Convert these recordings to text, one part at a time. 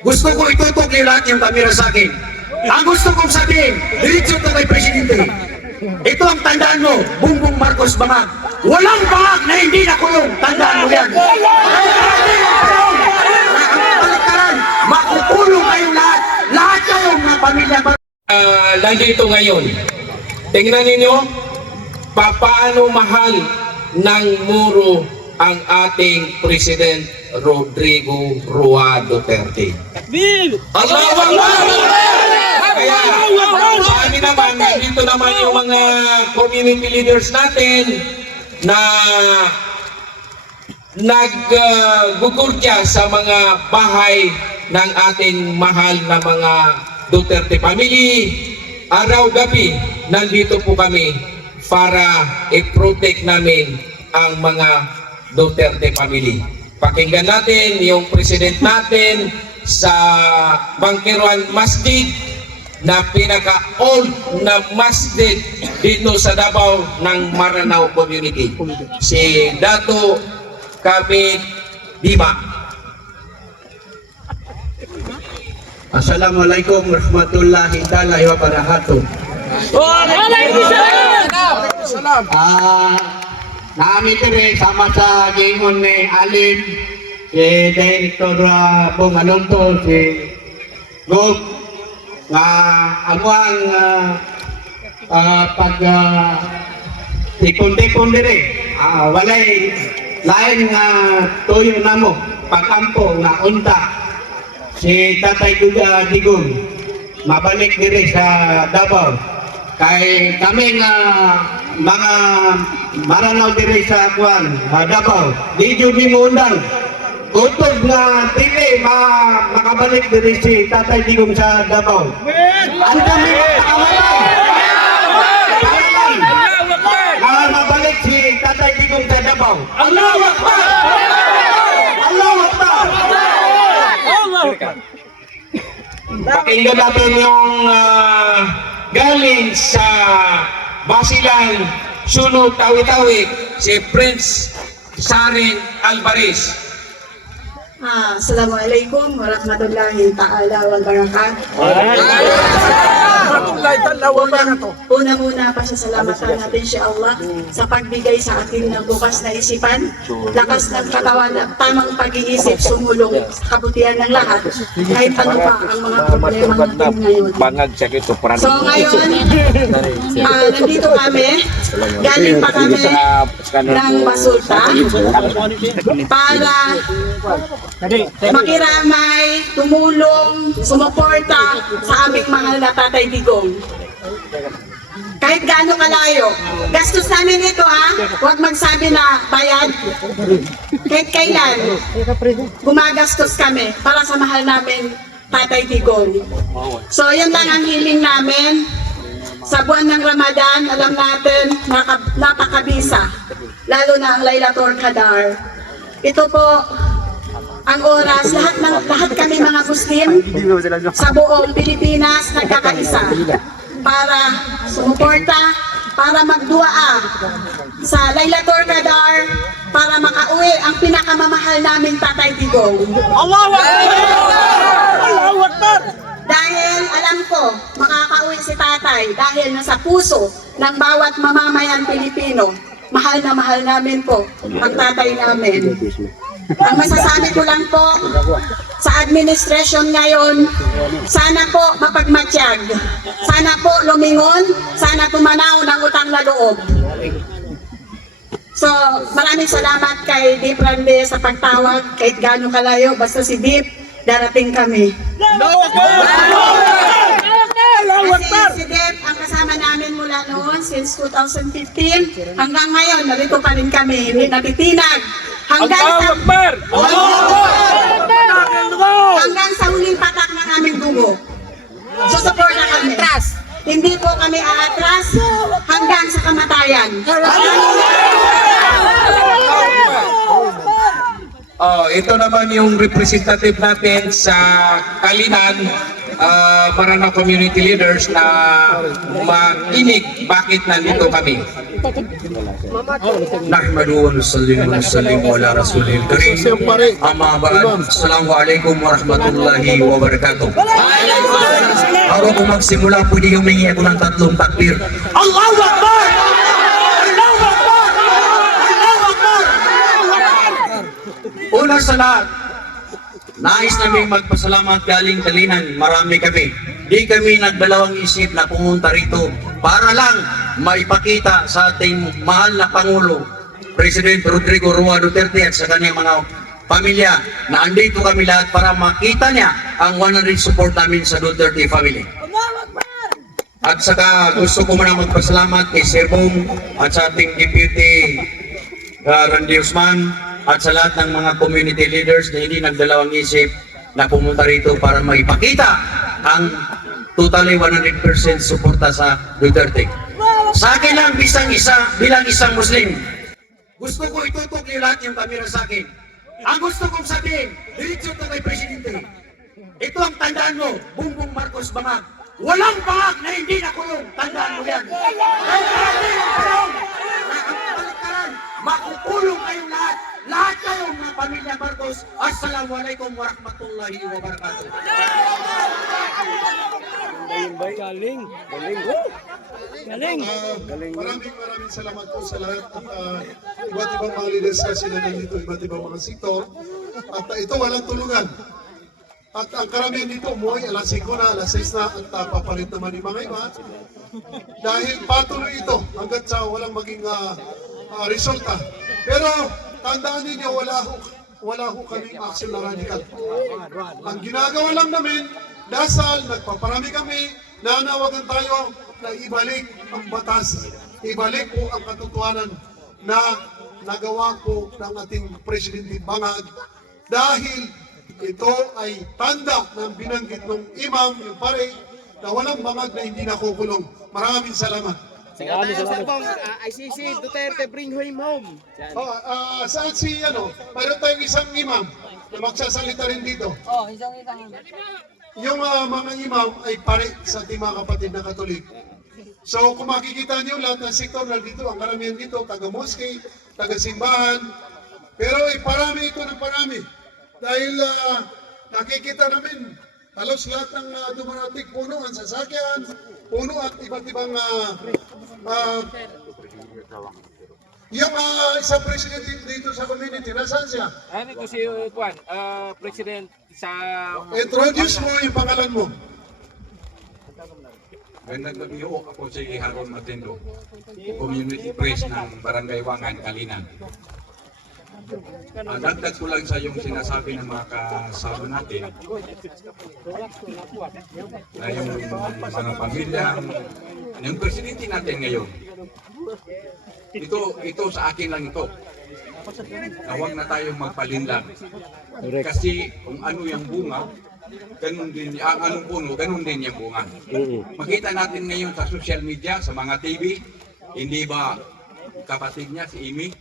Gusto ko itutok niyo lahat yung kamera sa akin. Ang gusto kong sabihin, diretso to kay Presidente. Ito ang tandaan mo, Bongbong Marcos bangag. Walang bangag na hindi nakulong. Tandaan mo yan. Balikaran, makukulong kayong lahat. Lahat kayong mga pamilya. Nandito ngayon. Tingnan ninyo, paano mahal ng muro ang ating President Rodrigo Roa Duterte. Allahu Akbar! Kaya sa amin naman, nandito naman yung mga community leaders natin na naggugurtya sa mga bahay ng ating mahal na mga Duterte family. Araw-gabi, nandito po kami para i-protect namin ang mga Duterte family. Pakinggan natin yung president natin sa Bangkiruan Masjid na pinaka-old na masjid dito sa Davao ng Maranao Community. Si Dato Kamit Dima. Assalamualaikum warahmatullahi taala wabarakatuh. Waalaikumsalam. Namin dire sama sa gingon ni Alin, si Director Bong Alonso, si Gob, nga amuang pag tikon-tikon dire, walay lain nga tuyo namo, pagkampo nga unta, si Tatay Digong, mabalik dire sa Davao. Kay kami nga mga Maranao dire sa Kuan, Davao, di jud mi muundang. Utod nga dili makabalik dire si Tatay Digong sa Davao. Ang kami makamatay. Nga mabalik si Tatay Digong sa Davao. Allahu Akbar! Allahu Akbar! Pakinggan natin yung galing sa Basilan, Sulu, Tawi-Tawi, si Prince Sarin Alvarez. Assalamualaikum warahmatullahi ta'ala wabarakatuh. Una-muna pasasalamatan natin si Allah sa pagbigay sa akin ng bukas na isipan, lakas ng katawan at tamang pag-iisip sumulong sa kabutihan ng lahat kahit ano pa ang mga problema natin ngayon. So ngayon, nandito kami, galing pa kami ng Basulta para makiramay, tumulong, sumuporta sa aming mahal na Tatay Digong. Kahit gaano kalayo, gastos namin ito huwag magsabi na bayad. Kahit kailan, gumagastos kami para sa mahal namin Tatay Digong. So yun lang ang hiling namin. Sa buwan ng Ramadan, alam natin, napakabisa. Lalo na ang Laylatul Qadar. Ito po ang oras, lahat kami mga Muslim sa buong Pilipinas nagkakaisa para sumuporta, para magduaa sa Laylatul Qadar, para makauwi ang pinakamamahal naming Tatay Digong. Allahu Akbar! Allahu Akbar! Dahil alam ko, makakauwi si Tatay dahil nasa puso ng bawat mamamayan Pilipino. Mahal na mahal namin po ang Tatay namin. Ang masasabi ko lang po sa administrasyon ngayon, sana po mapagmatiyag, sana po lumingon, sana tumanaw ng utang na loob. So maraming salamat kay Deep Rande sa pagtawag, kahit gaano kalayo, basta si Deep, darating kami. Kasi si Deep ang kasama namin mula noon since 2015 hanggang ngayon, narito pa rin kami, hindi natitinag. Hanggang sa huling patak ng aming dugo. Susuporta kami. Hindi po kami aatras hanggang sa kamatayan. Ito naman yung representative natin sa Kalinan, Maranao community leaders na makinig bakit nandito kami. Nahmadu wa nusallimu ala rasulil karim. Amma ba'd. Assalamualaikum warahmatullahi wabarakatuh. Bago ko magsimula, pwede humingi ako ng 3 takbir. Allahu Akbar! Allahu Akbar! Allahu Akbar! Una sa lahat, nais naming magpasalamat galing Talinan. Marami kami. Di kami nagdalawang isip na pumunta rito para lang maipakita sa ating mahal na Pangulo, President Rodrigo Roa Duterte at sa kanyang mga pamilya na andito kami lahat para makita niya ang 100 support namin sa Duterte family. At saka gusto ko muna magpasalamat kay Sir Bong at sa ating Deputy Randy Usman at sa lahat ng mga community leaders na hindi nagdalawang isip na pumunta rito para maipakita ang totally 100% suporta sa Duterte. Sa akin lang bilang isang Muslim, gusto ko itutok niyo lahat yung kamera sa akin. Ang gusto kong sabihin, diretso to kay Presidente. Ito ang tandaan mo, Bongbong Marcos Bangag. Walang bangag na hindi nakulong. Tandaan mo yan. Kahit marami ang panahon na ang kabaliktaran, makukulong kayong lahat. Lahat kayong mga pamilya Marcos. Assalamualaikum warahmatullahi wabarakatuh. Galing. Maraming salamat po sa lahat at iba't ibang mga leaders kasi na nandito, iba't ibang mga sektor. At ito walang tulungan. At ang karamihan dito umuwi alas 5 na, alas 6 na at papalit naman yung mga iba. Dahil patuloy ito hanggat sa walang maging resulta. Pero tandaan ninyo, wala ho kaming action na radical. Ang ginagawa lang namin, dasal, nagpaparami kami, nanawagan tayo na ibalik ang batas, ibalik po ang katotohanan na nagawa po ng ating Presidente Bangag dahil ito ay tanda ng binanggit ng imam, yung pare, na walang bangag na hindi nakukulong. Maraming salamat. ICC Duterte, bring him home. Saan si, mayroon tayong isang imam na magsasalita rin dito. Yung mga imam ay pare sa ating mga kapatid na Katolik. So kung makikita niyo lahat ng sektor na dito, ang karamihan dito, taga-moske, taga-simbahan, pero parami ito ng parami. Dahil nakikita namin halos lahat ng dumarating puno ang sasakyan, puno at iba't ibang yung isang president dito sa community, nasaan siya? Ano ko si Juan, President sa... Introduce mo yung pangalan mo. Gandang gabi ho, ako si Haron Matendo, Community Press ng Barangay Wangan, Kalinan. Dagdag ko lang sa yung sinasabi ng mga kasama natin na yung mga pamilya, yung presidente natin ngayon. Ito sa akin lang ito. Na huwag na tayong magpalinlang. Kasi kung ano yung bunga, ganun din, anong puno, ganun din yung bunga. Makita natin ngayon sa social media, sa mga TV, hindi ba kapatid niya si Amy?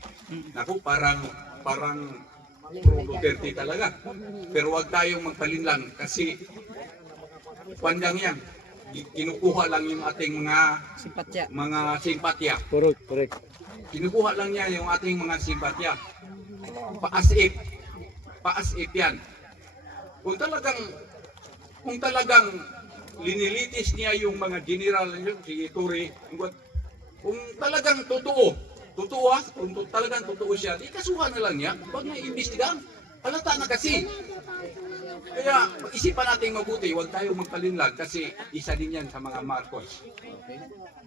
Naku, parang pro Duterte talaga. Pero huwag tayong magpalinlang kasi pandang yan. Kinukuha lang yung ating mga simpatya. Correct. Kinukuha lang niya yung ating mga simpatya. Paas-if yan. Kung talagang linilitis niya yung mga general niyo, si Turi, kung talagang totoo kung talagang totoo siya, ikasuhan na lang niya, huwag na iimbestigahan. Halata na kasi. Kaya isipan natin mabuti, huwag tayong magpalinlag kasi isa din yan sa mga Marcos.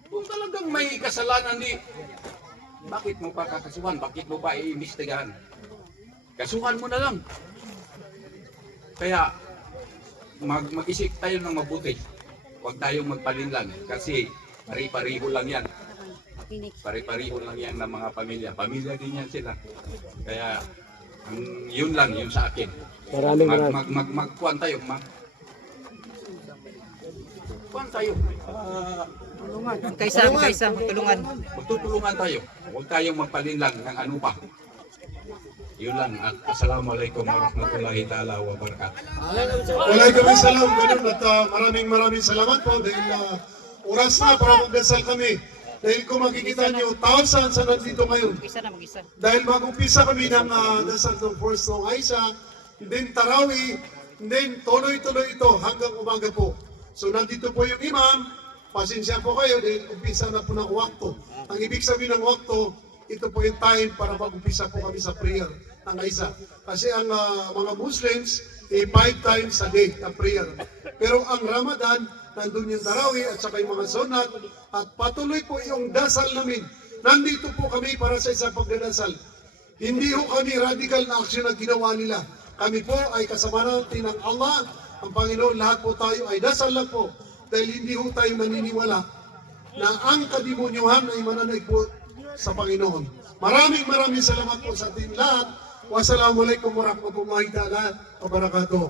Kung talagang may kasalanan, bakit mo pa kakasuhan? Bakit mo pa iimbestigahan? Kasuhan mo na lang. Kaya mag-isip tayo ng mabuti. Huwag tayong magpalinlang kasi pari-pariho lang yan. Pari-pariho lang yan ng mga pamilya. Pamilya din yan sila. Kaya yun lang, yun sa akin. Magkuhan tayo. Kuhan tayo. Kaisa, tulungan. Magtutulungan tayo. Huwag tayong magpalinlang ng ano pa. Yun lang. At assalamualaikum warahmatullahi ta'ala wabarakatuh. Waalaikumsalam, ganun, at maraming salamat po dahil oras na para magdasal kami. Dahil kung makikita nyo, thousands na nandito ngayon. Dahil mag-umpisa kami ng dasal ng first ng Aisha, then Tarawih, then tuloy-tuloy ito hanggang umaga po. So nandito po yung imam, pasensya po kayo dahil umpisa na po ng wakto. Ang ibig sabihin ng wakto, ito po yung time para mag-umpisa po kami sa prayer ng Aisha. Kasi ang mga Muslims, 5 times a day ang prayer. Pero ang Ramadan, nandun yung Tarawih at saka yung mga sunat at patuloy po yung dasal namin. Nandito po kami para sa isang pagdadasal. Hindi po kami radical na aksyon na ginawa nila. Kami po ay kasama natin ng Allah, ang Panginoon. Lahat po tayo ay dasal lang po dahil hindi po tayo naniniwala na ang kademonyuhan ay mananaig po sa Panginoon. Maraming salamat po sa ating lahat. Wassalamualaikum warahmatullahi ta'ala wabarakatuh.